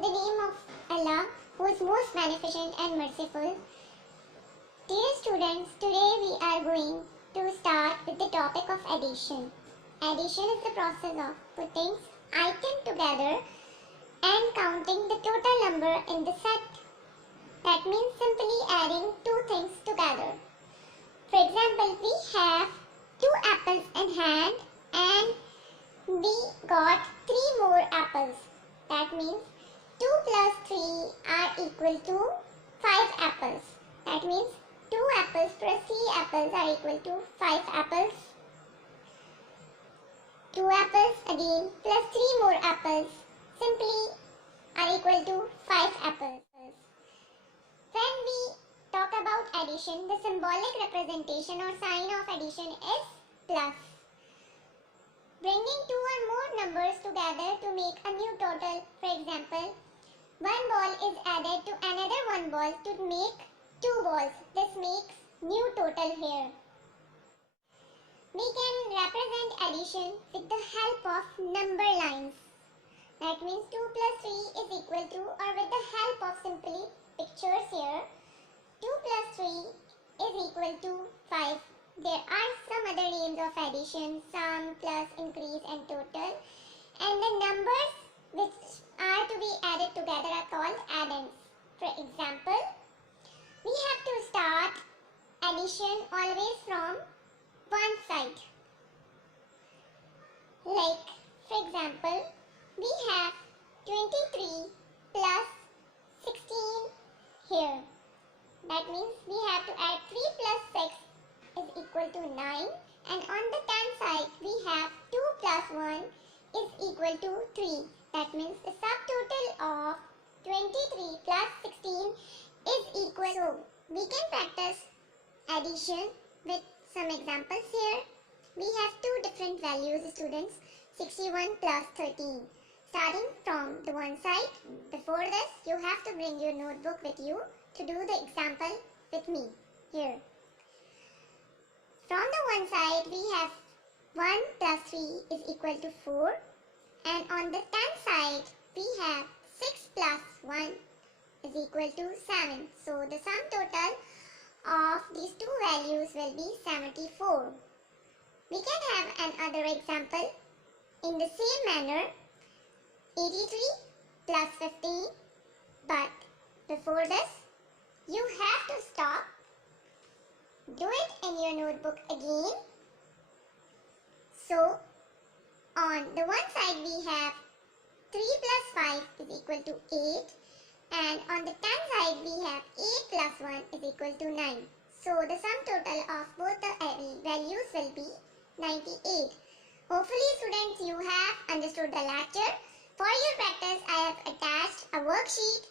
In the name of Allah, who is most beneficent and merciful. Dear students, today we are going to start with the topic of addition. Addition is the process of putting items together and counting the total number in the set. That means simply adding two things together. For example, we have two apples in hand and we got three more apples. That means 2 plus 3 are equal to 5 apples. That means 2 apples plus 3 apples are equal to 5 apples. 2 apples again plus 3 more apples simply are equal to 5 apples. When we talk about addition, the symbolic representation or sign of addition is plus. Bringing two or more numbers together to make a new total. For example, one ball is added to another one ball to make two balls. This makes new total here. We can represent addition with the help of number lines. That means 2 plus 3 is equal to, or with the help of simply pictures here, 2 plus 3 is equal to 5. There are some other names of addition, sum, plus, increase and total. And the numbers which are to be added together are called addends. For example, we have to start addition always from one side. Like, for example, we have 23 plus 16 here. That means we have to add 3 plus 6 is equal to 9, and on the 10 side we have 2 plus 1 is equal to 3. That means the subtotal of 23 plus 16 is equal. So we can practice addition with some examples here. We have two different values, students, 61 plus 13. Starting from the one side, before this you have to bring your notebook with you to do the example with me here. From the one side we have 1 plus 3 is equal to 4, and on the 10 side we have 6 plus 1 is equal to 7. So the sum total of these two values will be 74. We can have another example in the same manner, 83 plus 15, but before this you have to stop. Do it in your notebook again. So, on the one side we have 3 plus 5 is equal to 8, and on the 10 side we have 8 plus 1 is equal to 9. So, the sum total of both the values will be 98. Hopefully students, you have understood the lecture. For your practice I have attached a worksheet